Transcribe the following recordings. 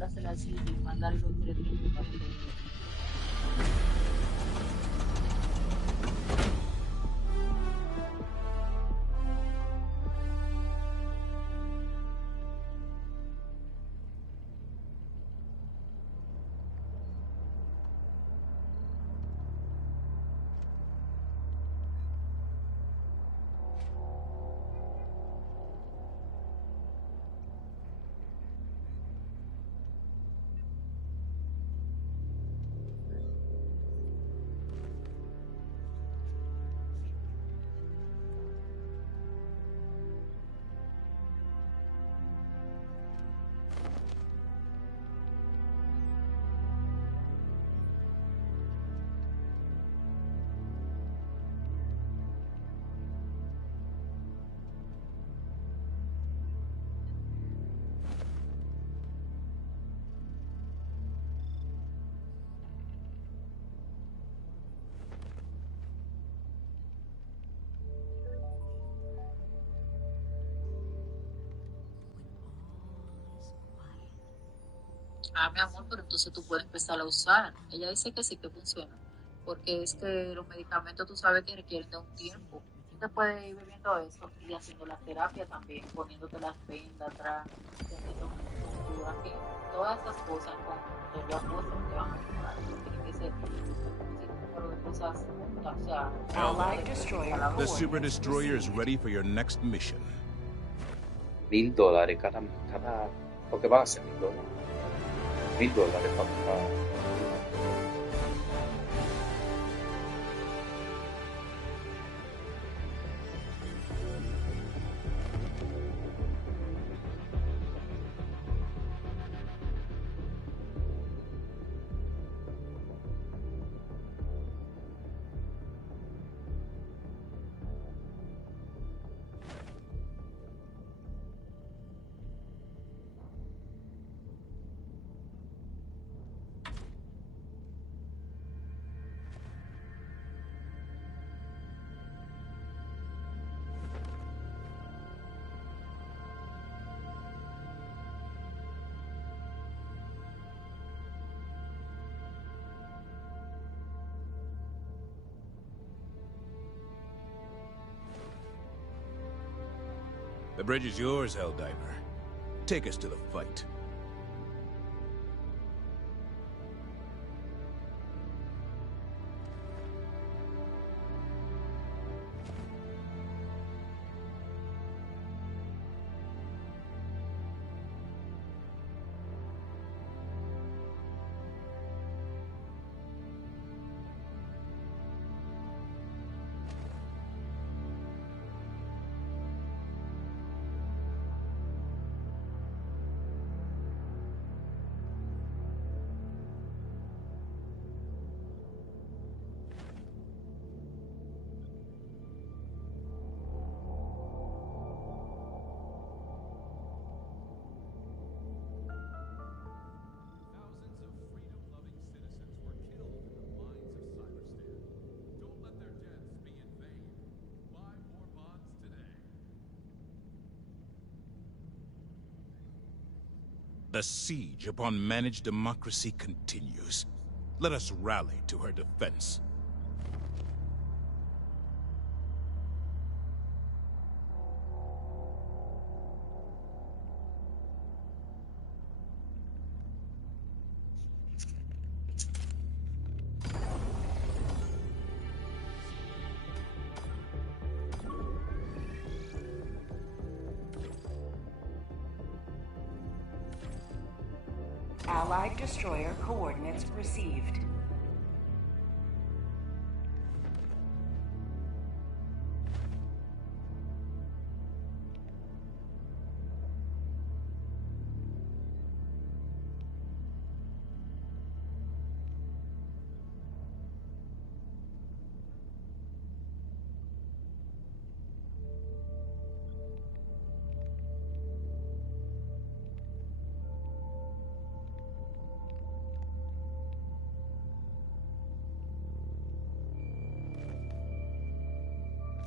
mándasela así y mándale los 3 tiempos para que te diga. Ah, mi amor, pero entonces tú puedes empezar a usar. Ella dice que sí que funciona, porque es que los medicamentos tú sabes que requieren de un tiempo. Tú te puedes ir bebiendo eso y haciendo la terapia también, poniéndote las vendas atrás, teniendo puntura, en fin, todas esas cosas con los apoyos te van a ayudar. Tienen que ser un número de cosas juntas, o sea, no Allied puedes destroyer empezar la The otra. Super Destroyer is ready for your next mission. $1000 cada... ¿Por qué van a ser $1000? $1000 para... The bridge is yours, Helldiver. Take us to the fight. The siege upon managed democracy continues. Let us rally to her defense. Allied destroyer coordinates received.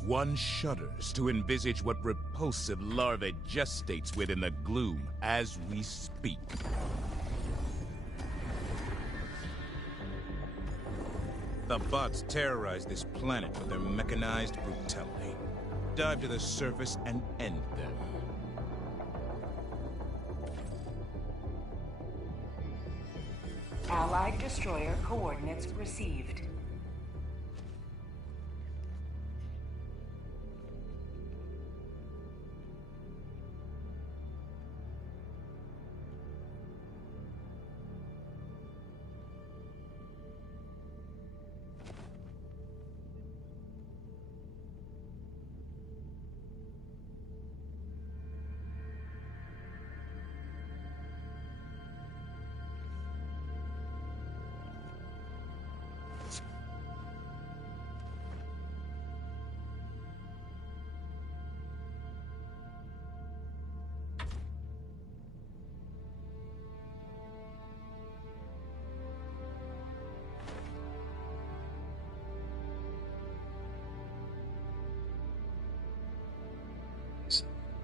One shudders to envisage what repulsive larvae gestates within the gloom as we speak. The bots terrorize this planet with their mechanized brutality. Dive to the surface and end them. Allied destroyer coordinates received.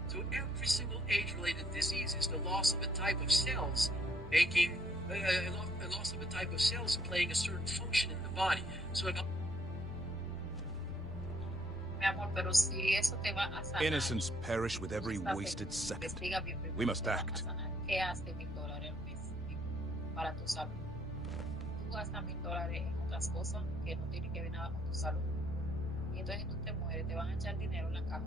So every single age-related disease is the loss of a type of cells making a loss of a type of cells playing a certain function in the body. So if Mi amor, pero si eso te va a sanar, Innocents perish with every estás wasted second. investiga bien primero We must si te van a act. sanar. ¿Qué hace $1000 al mes para tu salud? Tú gastas $1000 en otras cosas que no tienen que ver nada con tu salud. Y entonces tú te mueres, te van a echar dinero en la cama.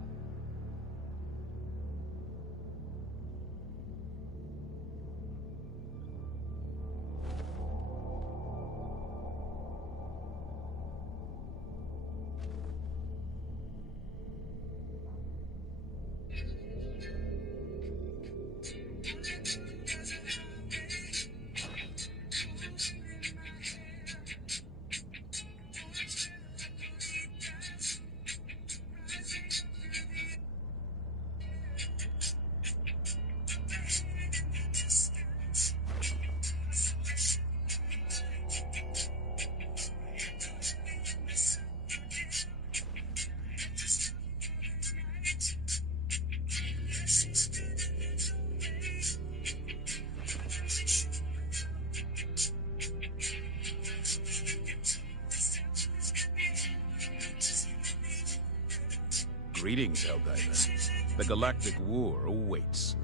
Greetings, Helldivers. The galactic war awaits.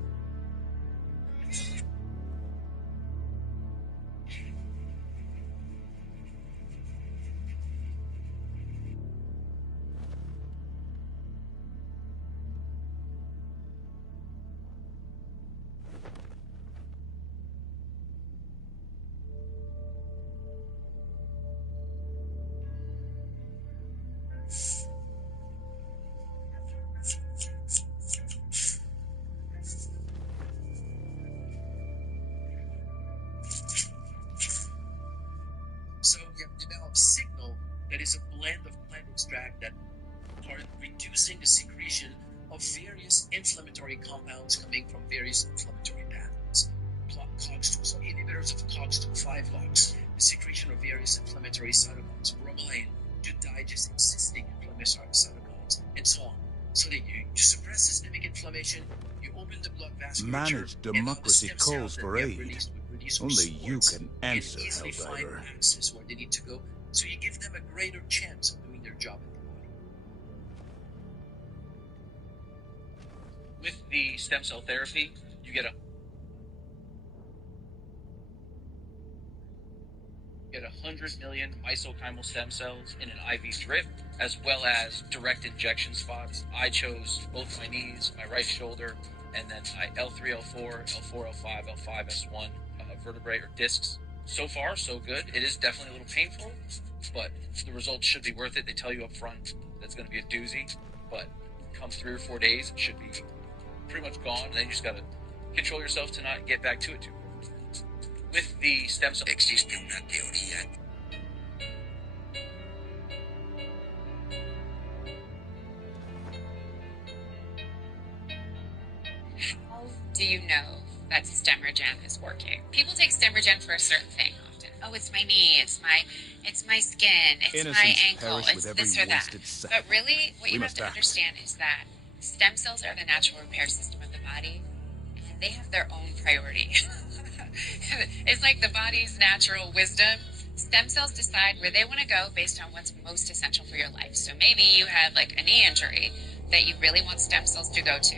so you have developed signal that is a blend of plant extract that are reducing the secretion of various inflammatory compounds coming from various inflammatory pathways. COX-2, so inhibitors of COX-2 5 locks, the secretion of various inflammatory cytokines, bromelain to digest existing inflammatory cytokines, and so on. So that you suppress systemic inflammation, you open the blood vasculature, Managed democracy calls for aid. Only you can answer, easily find Helldiver. access where they need to go, so you give them a greater chance of doing their job in the body. With the stem cell therapy, you get 100 million mesenchymal stem cells in an IV drip, as well as direct injection spots. I chose both my knees, my right shoulder, and then my L3, L4, L4, L5, L5, S1 vertebrae or discs. So far, so good. It is definitely a little painful, but the results should be worth it. They tell you up front that's going to be a doozy, but come 3 or 4 days, it should be pretty much gone. And then you just got to control yourself to not get back to it too quickly. With the stem cell, existe una teoría. How do you know that Stemmergen is working? People take Stemmergen for a certain thing often. Oh, it's my knee, it's my skin, it's my Innocents ankle, perish it's with this every or that. wasted second. But really, what We you have must to act. understand is that stem cells are the natural repair system of the body, and they have their own priority. It's like the body's natural wisdom. Stem cells decide where they want to go based on what's most essential for your life. So maybe you had like a knee injury that you really want stem cells to go to,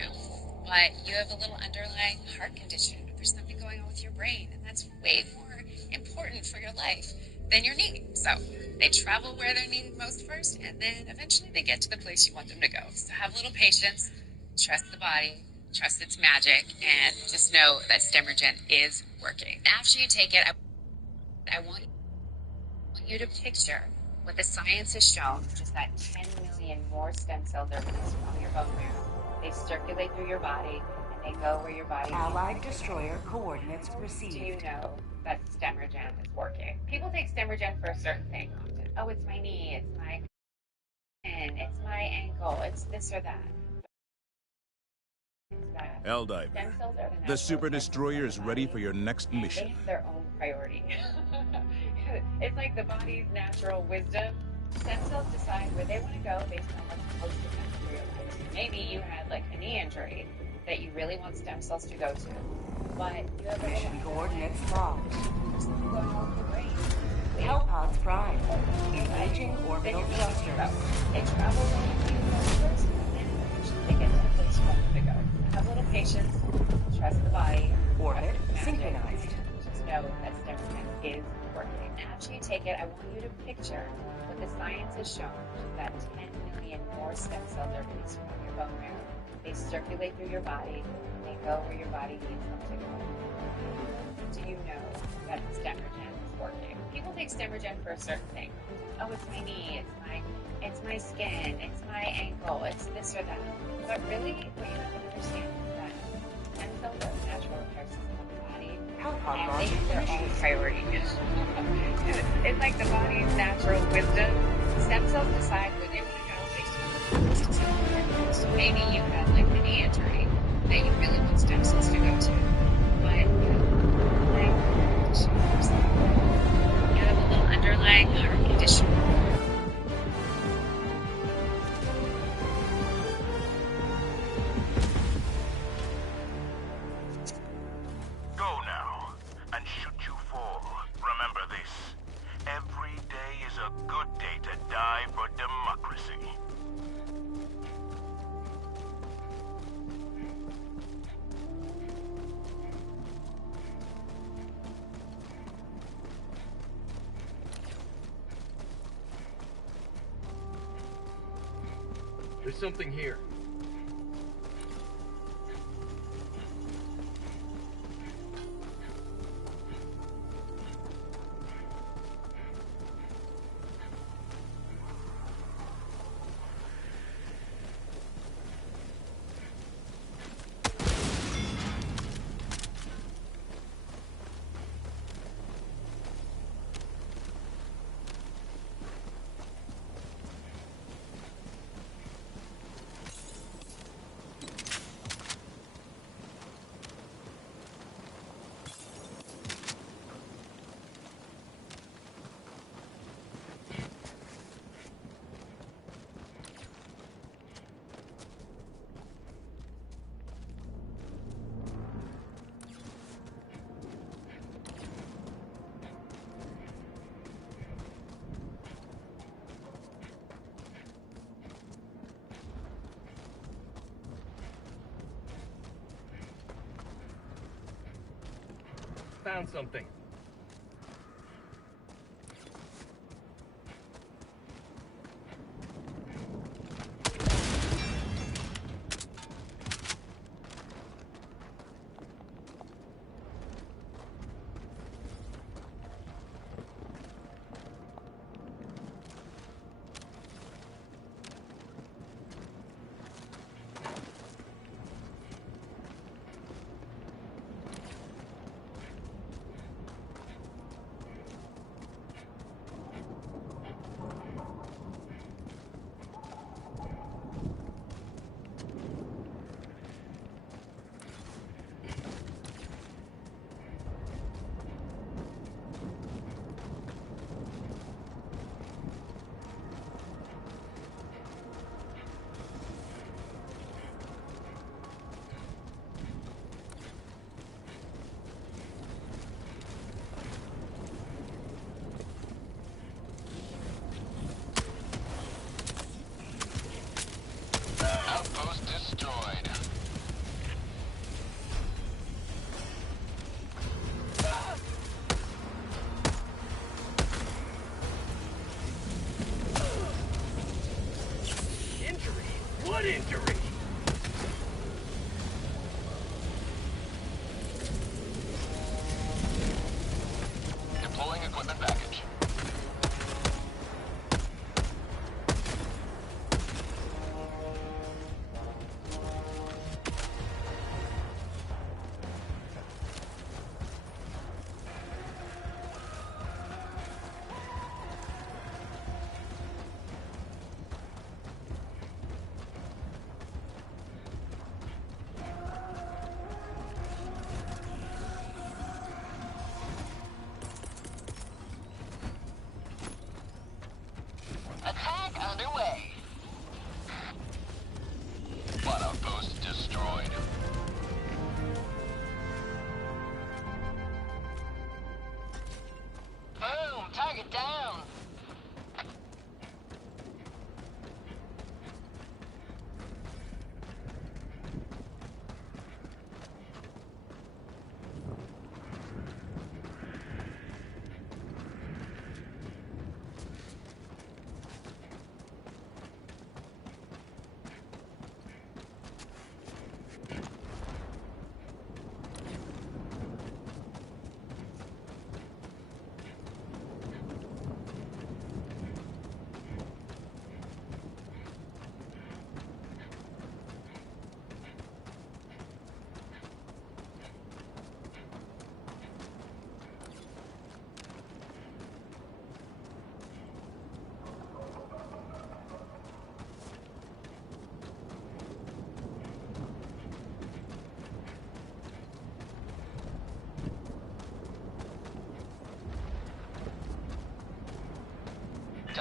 but you have a little underlying heart condition. There's something going on with your brain, and that's way more important for your life than your knee. So they travel where they're needed most first, and then eventually they get to the place you want them to go. So have a little patience, trust the body, trust its magic, and just know that Stemmergen is working. After you take it, I want you to picture what the science has shown, which is that 10 million more stem cells are released from your bone marrow. They circulate through your body, and they go where your body Allied destroyer coordinates received. Do you know that Stemmergen is working? People take Stemmergen for a certain thing often. Oh, it's my knee, it's my shin, it's my ankle, it's this or that. Helldiver, Stem cells are the Super Destroyer is ready for your next mission. They have their own priority. It's like the body's natural wisdom. Stem cells decide where they want to go based on what's most essential for your life. So maybe you had like a knee injury that you really want stem cells to go to, but you have Mission coordinates locked. something going on with your brain. Hellpods prime. Engaging orbital thrusters. They travel where you need them first, and then eventually they get to the place you want them to go. Have a little patience, trust the body. Orbit trust the magic. synchronized. Just know that Stemmergen is working. After you take it, I want you to picture what the science has shown, that 10 million more stem cells are released from your bone marrow. They circulate through your body, and they go where your body needs them to go. Do you know that Stemmergen is working? People take Stemmergen for a certain thing. Oh, it's my knee, it's my skin, it's my ankle, it's this or that. But really, what you have to understand is that stem cells are the natural repair system of the body, Hellpod and they launch have their own initiated. priority. It's like the body's natural wisdom. Stem cells decide where they want to go based on what's most essential for your life. So maybe you had like a knee injury that you really want stem cells to go to, but you have a little underlying heart condition. Go now, and should you fall, remember this. Every day is a good day to die for democracy. There's something here. Found something.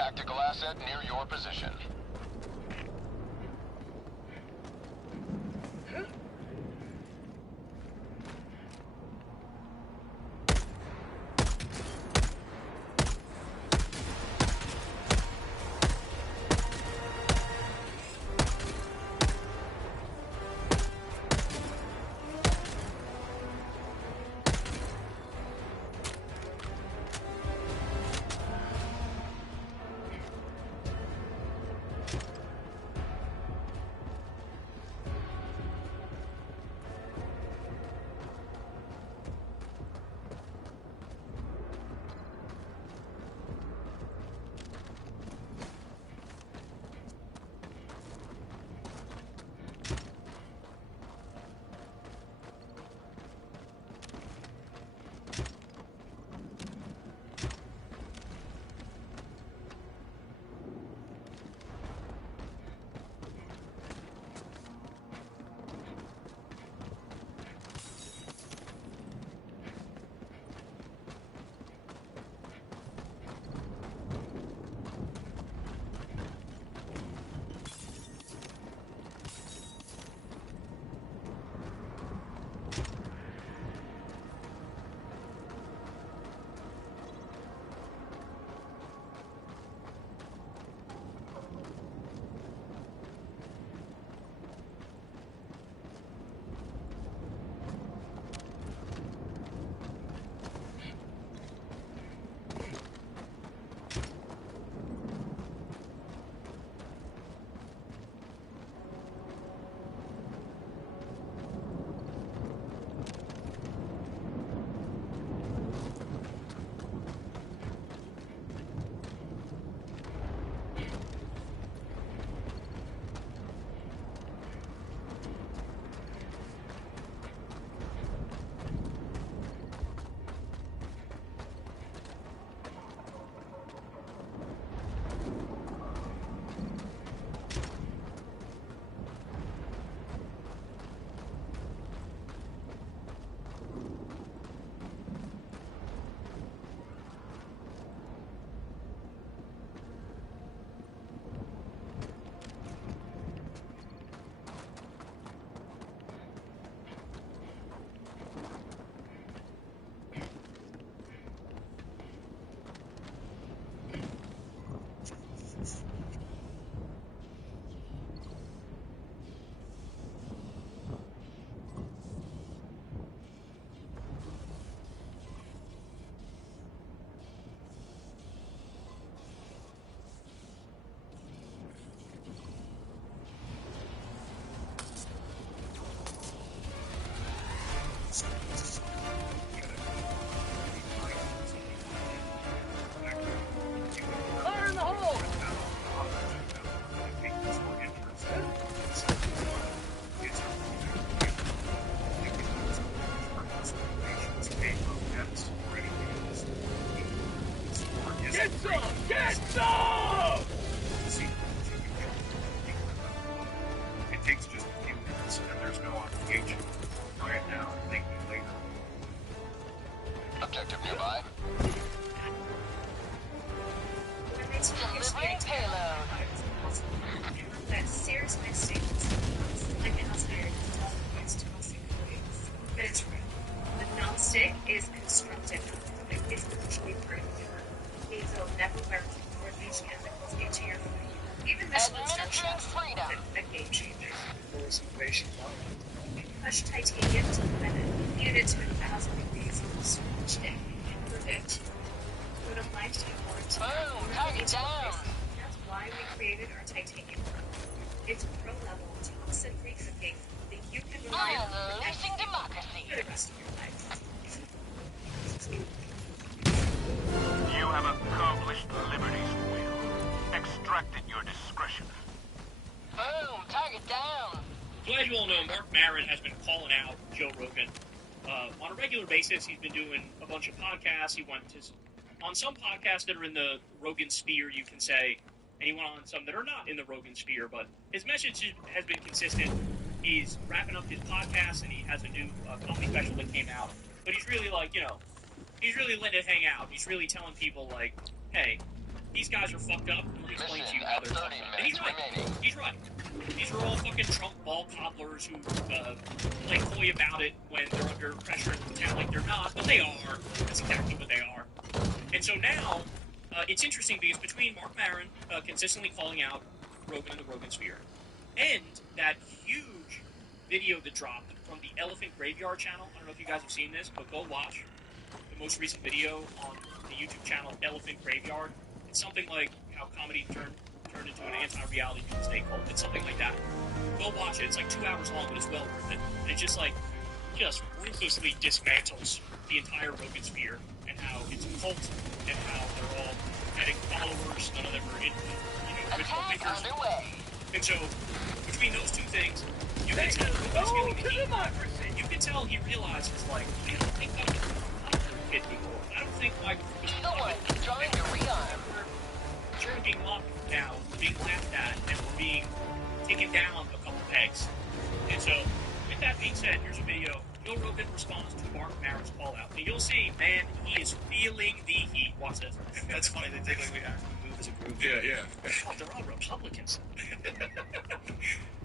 tactical asset near your position. It takes just a few minutes, and there's no obligation. Try it now and thank me later. Objective nearby. Delivering payload. That serious mistake like an outsider points to most employees. But it's real. The non-stick is constructed. It is actually pretty different. These will never wear or these chemicals into your food. Even this one's a game changer. Push titanium to the limit. Heat it to 1,000 degrees so much it can predict. Put a lifetime warranty. Boom! Target down! That's why we created our titanium pro. It's pro level, toxin-free cooking that you can rely on for Unleashing democracy. for the rest of your life. You have accomplished Liberty's will. Extract at your discretion. Boom! Target down! Glad you all know Mark Maron has been calling out Joe Rogan. On a regular basis, he's been doing a bunch of podcasts. He went on some podcasts that are in the Rogan sphere, you can say, and he went on some that are not in the Rogan sphere, but his message has been consistent. He's wrapping up his podcast, and he has a new comedy special that came out. But he's really he's really letting it hang out. He's really telling people, like, hey, these guys are fucked up. Let me explain to you how they're fucked up. And he's right. He's right. These are all fucking Trump ball cobblers who play coy about it when they're under pressure and pretend like they're not, but they are. That's exactly what they are. And so now, it's interesting because between Mark Maron consistently calling out Rogan and the Rogan Sphere, and that huge video that dropped from the Elephant Graveyard channel, I don't know if you guys have seen this, but go watch the most recent video on the YouTube channel Elephant Graveyard. It's something like how comedy turned into an anti-reality doomsday cult. It's something like that. Go watch it. It's like 2 hours long, but it's well worth it. And it's just ruthlessly dismantles the entire Rogan Sphere and how it's a cult and how they're all pathetic followers. None of them are original thinkers. And so, between those two things, you can tell he's feeling the heat. You can tell he realizes, like, I don't think I can fit anymore. I don't think my trying to rearm. We're being mocked now, being laughed at, and we're being taken down a couple pegs. And so, with that being said, here's a video. Joe Rogan responds to Mark Maron's call out. And you'll see, man, he is feeling the heat. Watch this. That's funny. They think like we actually move as a group. Yeah. Oh, they're all Republicans.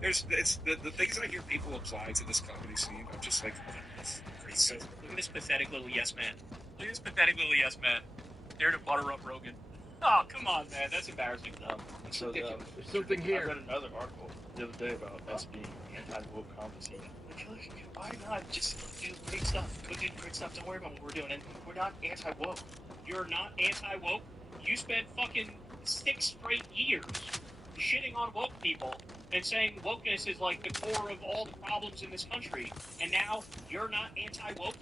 It's the things I hear people apply to this comedy scene. I'm just like, that's crazy. So, look at this pathetic little yes man. Look at this pathetic little yes man. There to butter up Rogan. Oh, come on, man. That's embarrassing. So, there's something here. I read another article the other day about us being anti-woke comedy. Why not just do great stuff? Go do great stuff. Don't worry about what we're doing. And we're not anti-woke. You're not anti-woke. You spent fucking 6 straight years shitting on woke people and saying wokeness is like the core of all the problems in this country. And now you're not anti-woke?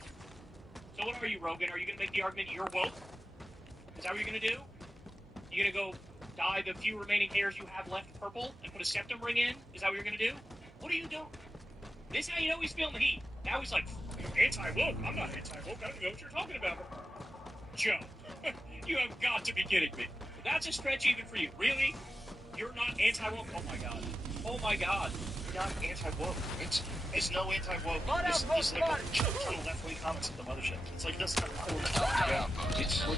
So what are you, Rogan? Are you going to make the argument you're woke? Is that what you're going to do? You're going to go dye the few remaining hairs you have left purple and put a septum ring in? Is that what you're going to do? What are you doing? This is how you know he's feeling the heat. Now he's like, anti-woke? I'm not anti-woke. I don't know what you're talking about. Joe, you have got to be kidding me. That's a stretch even for you. Really? You're not anti-woke? Oh my god. Oh my god. You're not anti-woke. It's no anti-woke. It's like total left-wing comments at the mothership. It's like, that's not what we're talking about. It's well,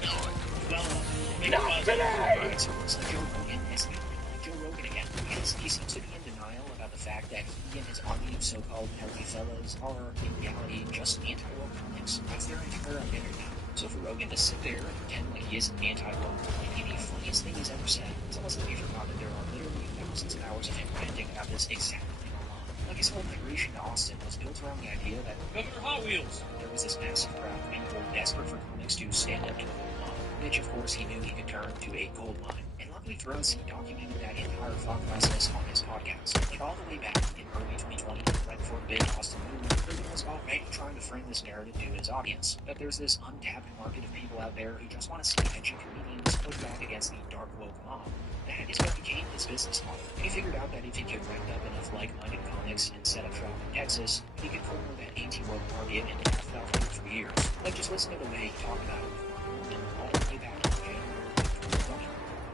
it's like Joe Rogan. It's like Joe Rogan again. Because he seems to be in denial about the fact that he and his army of so-called healthy fellas are, in reality, just anti-woke comics. That's their entire identity now. So for Rogan to sit there and pretend like he isn't anti-woke, it may be the funniest thing he's ever said. It's almost like he forgot that there are literally thousands of hours of him ranting about this exact thing online. Like his whole migration to Austin was built around the idea that Governor Hot Wheels, there was this massive crowd of people desperate for comics to stand up to the gold mine, which of course he knew he could turn to a gold mine. And luckily for us, he documented that entire thought process on his podcast. And all the way back in early 2020, right before the big Austin movement, Rogan was already trying to frame this narrative to his audience. That there's this untapped market of people out there who just want to see edgy comedians push back against the dark woke mob. That is what became his business model. And he figured out that if he could round up enough like-minded comics and set up shop in Texas, he could corner that anti-woke market and laugh about it for years. Like, just listen to the way he talked about it all the way back in January 2020.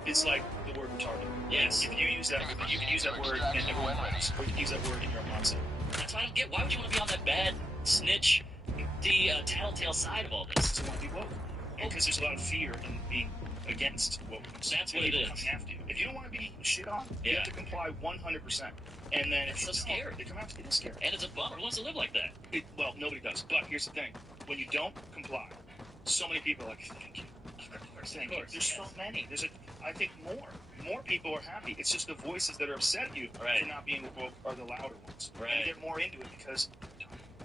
It's like the word retarded. Yes. If you use that, you can use that word and everyone knows. Or you can use that word in your mindset. That's what I don't get. Why would you want to be on that bad snitch, the telltale side of all this? So why be woke? Because there's a lot of fear in being against woke. That's what it is. Coming after you. If you don't want to be shit on, you have to comply 100%. And then it's so scary. They come after you. It's scary. And it's a bummer. Who wants to live like that? Well, nobody does. But here's the thing: when you don't comply, so many people are like, "Thank you." Thank you. There's so many. I think more people are happy. It's just the voices that are upset at you for not being woke are the louder ones. Right. And get more into it because.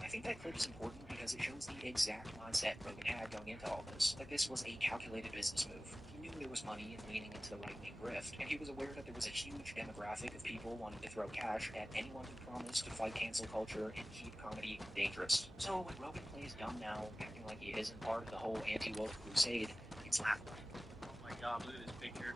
I think that clip is important because it shows the exact mindset Rogan had going into all this. Like, this was a calculated business move. He knew there was money in leaning into the right-wing grift, and he was aware that there was a huge demographic of people wanting to throw cash at anyone who promised to fight cancel culture and keep comedy dangerous. So when Rogan plays dumb now, acting like he isn't part of the whole anti-woke crusade, it's laughable. Oh my god, look at this picture.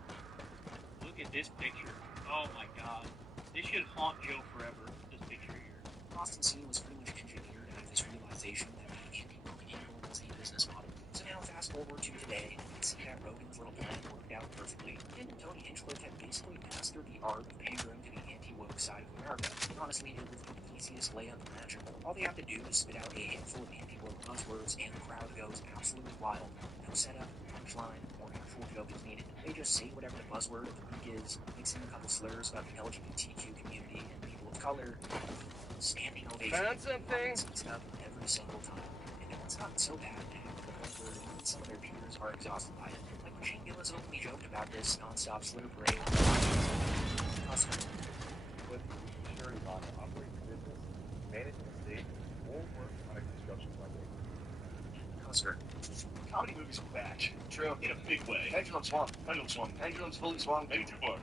Look at this picture. Oh my god. This should haunt Joe forever, this picture here. Austin scene was pretty much engineered out of this realization that the anti-woke angle was a business model. So now fast forward to today, and you can see that Rogan's little plan worked out perfectly. Him and Tony Hinchcliffe had basically mastered the art of pandering to the anti-woke side of America. And honestly, it was the easiest layup imaginable. All they have to do is spit out a handful of anti-woke buzzwords, and the crowd goes absolutely wild. No setup, punchline, or actual joke is needed. They just say whatever the buzzword of the week is, mix in a couple slurs about the LGBTQ community and people of color, standing ovation. Found something? Stuff every single time. And it's gotten so bad now to the point where even some of their peers are exhausted by it. Like when Shane Gillis openly joked about this non-stop slur parade. With security law to operate your business, managing a state, or work on a construction project. Husker. Comedy movies are back. True. In a big way. Pendulum swung. Pendulum swung. Pendulum's fully swung. Maybe too far.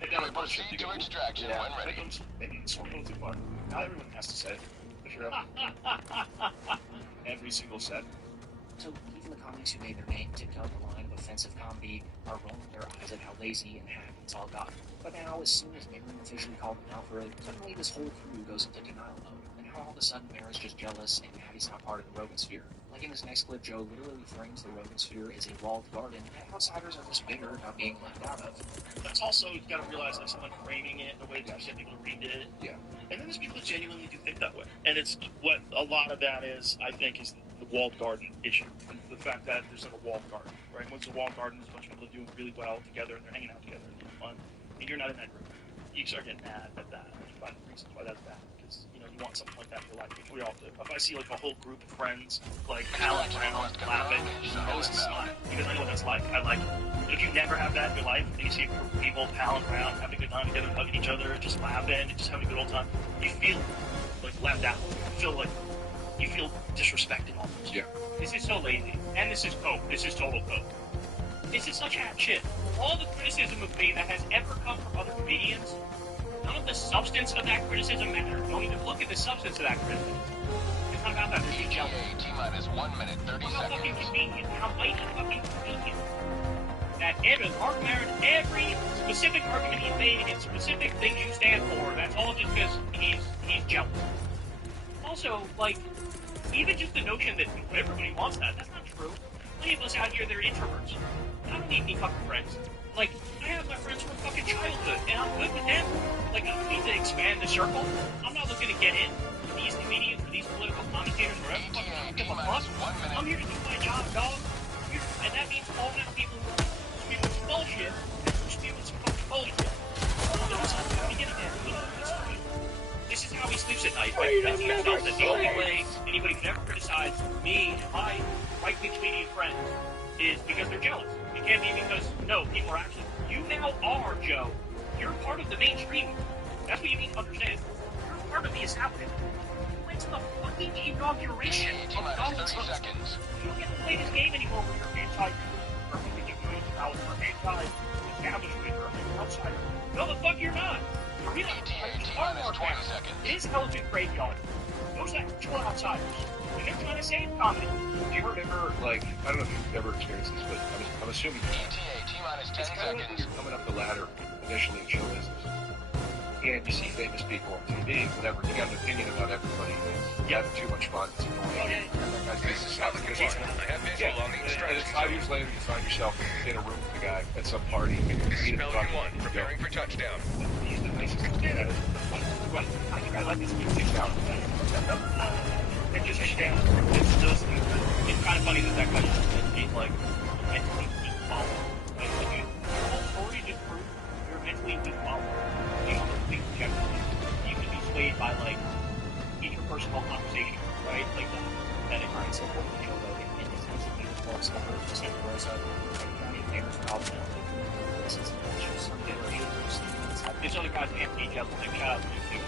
Head down like Proceed to extraction when ready. Maybe it's swung a little too far. Not everyone has to say it. Sure. Every single set. So even the comics who made their name tiptoed the line of offensive comedy are rolling their eyes at how lazy and hack it's all gotten. But now, as soon as Marin officially called them out for it, suddenly this whole crew goes into denial mode. And how all of a sudden Marin's just jealous and Maddie's not part of the Rogan sphere. Like in this next clip, Joe literally frames the Rogan sphere as a walled garden that outsiders are just bitter about being left out of. That's also, you gotta realize, like, someone framing it the way that you get people to read it. Yeah. And then there's people that genuinely do think that way. And it's what a lot of that is, I think, is the walled garden issue. The fact that there's like a walled garden, right? Once a walled garden, there's a bunch of people doing really well together and they're hanging out together and doing fun. And you're not in that group. You start getting mad at that. And you find reasons why that's bad. Because, you know, you want something like that in your life, which we all do. If I see like a whole group of friends, like, palling around, laughing, this is fun. Because I know what that's like. I like it. If you never have that in your life, and you see a group of people palling around, having a good time together, hugging each other, just laughing, and just having a good old time, you feel like left out. You feel disrespected almost. Yeah. This is so lazy. And this is coke. This is total coke. This is such hack shit. All the criticism of me that has ever come from other comedians, none of the substance of that criticism matters. Don't even look at the substance of that criticism. It's not about that. They're jealous. T-minus 1 minute, 30 How seconds. fucking convenient. How mighty fucking convenient. That Mark Maron, every specific argument he's made in specific things you stand for, that's all just because he's jealous. Also, like, even just the notion that everybody wants that's not true. Many of us out here, they're introverts. I don't need any fucking friends. Like, I have my friends from fucking childhood, and I'm good with them. Like, I don't need to expand the circle. I'm not looking to get in with these comedians or these political commentators or whatever. I don't give a fuck. I'm here to do my job, dog. And that means calling out people who spew some bullshit and who spew some fucking bullshit. This is how he sleeps at night. By convincing himself that the only way anybody could ever criticize me and my right-wing comedian friends is because they're jealous. It can't be because, no, people are actually... You now are, Joe. You're part of the mainstream. That's what you need to understand. You're part of the establishment. You went to the fucking inauguration of Donald Trump. You don't get to play this game anymore where you're anti-establishment or outsider. No, the fuck you're not. You're really it is hella big graveyard. Those are actual outsiders. And they're trying to save comedy. Do you remember, like, I don't know if you've ever experienced this, but I'm assuming T-minus 10 it's kind of like when you're coming up the ladder initially in show business. And you see famous people on TV, whatever, you got an opinion about everybody. You have too much fun. It's annoying. This is how the good one. I have visual on the And extraction. 5 years later, you find yourself in a room with a guy at some party. This is Pelican 1, preparing for touchdown. He's the nicest guy. I like this music now. And just down. It's kind of funny that question is like mentally weak follower. Like, the whole story just proves you're a mentally weak follower. You don't think objectively. You can be swayed by like interpersonal conversation, right? Like that. Alright, so for the show loading, and it's basically the 12 suburbs of Santa Rosa, everybody there's problem. This is some generators. This other guy's empty just like shout out to you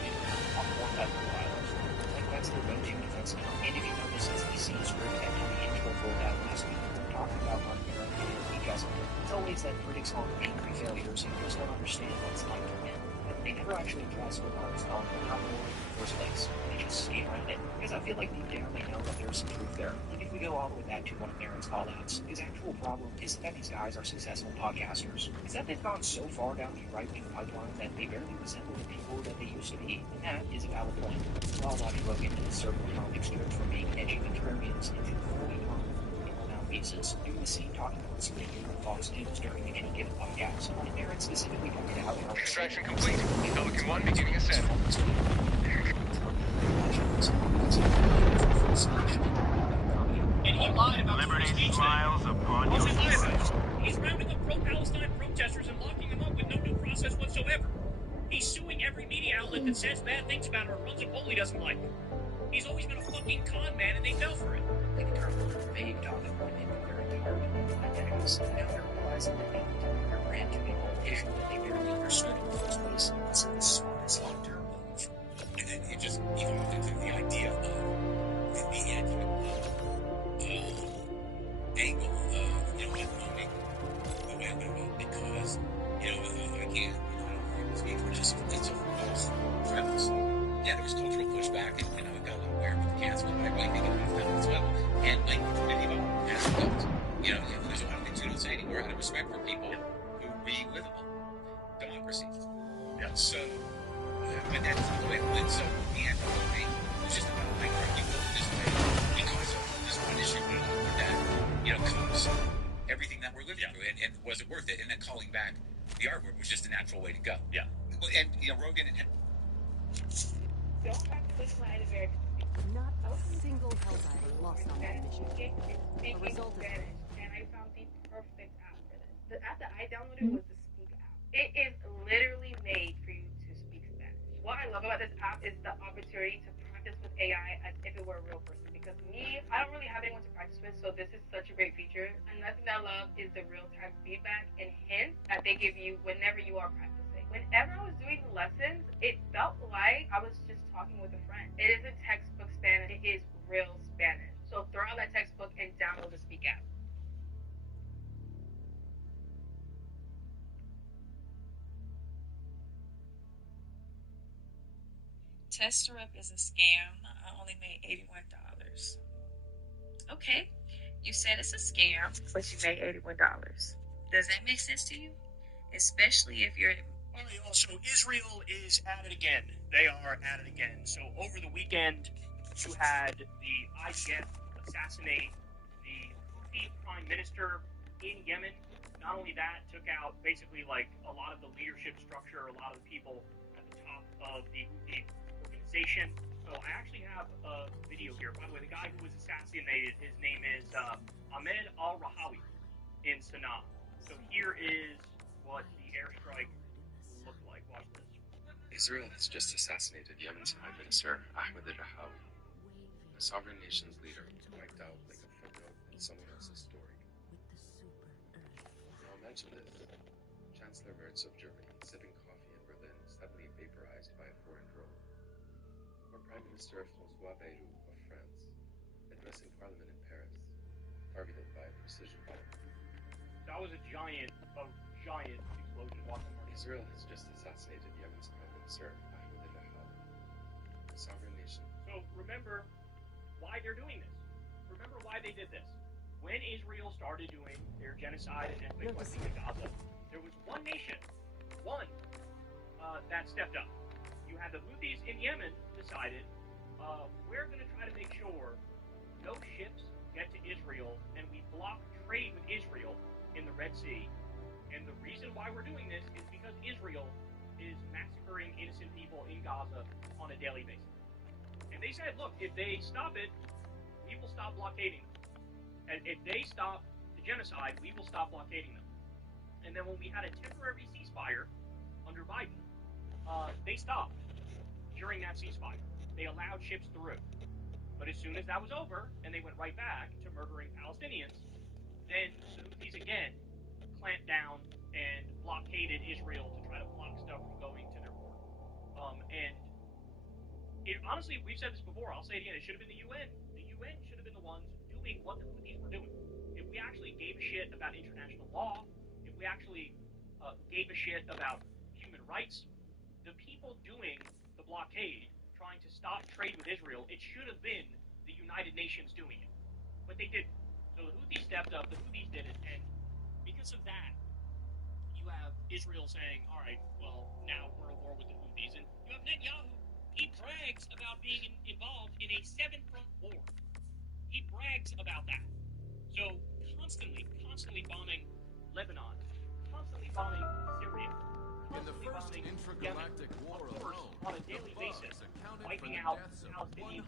on more type of violence. Like that's their go-to defense now. And if you notice, it's the same script that Tommy Intro rolled out last week. We're talking about Mark Maron and because it's always that critics on angry failures who just don't understand what it's like to win. But they never actually address what Mark's calling the not in the first place. They just skate around it. Because I feel like deep down they know that there's some truth there. Like if we go all the way back to one of Maron's call-outs, his actual problem isn't that these guys are successful podcasters. It's that they've gone so far down the right-wing pipeline that they barely resemble the people that they used to be. And that is a valid point. While Bobby Rogan and his circle of comics moved from being edgy contrarians into fully on pieces, doing the scene talking about splitting on Fox News during any given podcast. And Maron specifically pointed out how Extraction complete. Pelican 1 beginning ascent. And he lied about Liberty speech smiles upon your face. He's rounding up pro-Palestine protesters and locking them up with no due process whatsoever. He's suing every media outlet that says bad things about him or runs a poll he doesn't like. He's always been a fucking con man, and they fell for it. They become vague on women wearing hard identities, and now they're realizing that they need to bring their brand to people a vision that they barely understood in the first place. It's the smartest long-term move. And then it just evolved into the idea of the angle of, like owning the way I'm going to vote because, I can't, I don't speak for just, it's a false premise. Yeah, there was cultural pushback, and, it got a little weird with the cancer, but I think it has done as well. And, many of them has built. There's a lot of things we don't say anymore out of respect for people who be livable. Democracy. Yeah. So, but that's the way it went. So, the end of the thing was just about, are you voting this way because of this one issue that, comes everything that we're living through, and was it worth it? And then calling back the R word was just a natural way to go. Yeah. And, Rogan and Going back to this line of very not a single Helldiver lost on that mission. Speaking Spanish, and I found the perfect app for this. The app that I downloaded was the Speak app. It is literally made for you to speak Spanish. What I love about this app is the opportunity to practice with AI as if it were a real person. Because I don't really have anyone to practice with, so this is such a great feature. Another thing that I love is the real-time feedback and hints that they give you whenever you are practicing. Whenever I was doing lessons, it felt like I was just talking with a friend. It isn't textbook Spanish, it is real Spanish. So throw out that textbook and download the Speak app. Tester Up is a scam. I only made $81. Okay, you said it's a scam, but you made $81. Does that make sense to you? Especially if you're... All right, also, Israel is at it again. They are at it again. So over the weekend, you had the IDF assassinate the Houthi prime minister in Yemen. Not only that, took out basically a lot of the leadership structure, a lot of the people at the top of the Houthi organization. So I actually have a video here. By the way, the guy who was assassinated, his name is Ahmed al-Rahawi in Sana'a. So here is what the airstrike looked like. Watch this. Israel has just assassinated Yemen's Prime Minister Ahmed al-Rahawi, a sovereign nation's leader wiped out like a footnote in someone else's story. Now imagine this. Chancellor Merz of Germany sipping coffee in Berlin suddenly vaporized by a foreign drone. Or Prime Minister François Bayrou of France addressing Parliament in Paris, targeted by a precision bomb. That was a giant explosion. Israel has just assassinated Yemen's Prime Minister Ahmed al-Rahawi, a sovereign nation. So remember why they're doing this. Remember why they did this. When Israel started doing their genocide and ethnic cleansing in Gaza, there was one nation, that stepped up. You had the Houthis in Yemen decided, we're going to try to make sure no ships get to Israel, and we block trade with Israel in the Red Sea. And the reason why we're doing this is because Israel is massacring innocent people in Gaza on a daily basis. And they said, look, if they stop it, we will stop blockading them. And if they stop the genocide, we will stop blockading them. And then when we had a temporary ceasefire under Biden, they stopped during that ceasefire. They allowed ships through. But as soon as that was over, and they went right back to murdering Palestinians, then the Houthis again clamped down and blockaded Israel to try to block stuff from going to their port. Honestly, we've said this before, I'll say it again, it should have been the UN. The UN should have been the ones doing what the Houthis were doing. If we actually gave a shit about international law, if we actually gave a shit about human rights, the people doing the blockade, trying to stop trade with Israel, it should have been the United Nations doing it. But they didn't. So the Houthis stepped up, the Houthis did it, and because of that, you have Israel saying, all right, well, now we're at war with the Houthis. And you have Netanyahu. He brags about being involved in a 7-front war. He brags about that. So constantly bombing Lebanon, constantly bombing Syria, constantly bombing Yemen, on a daily basis, wiping out Palestinians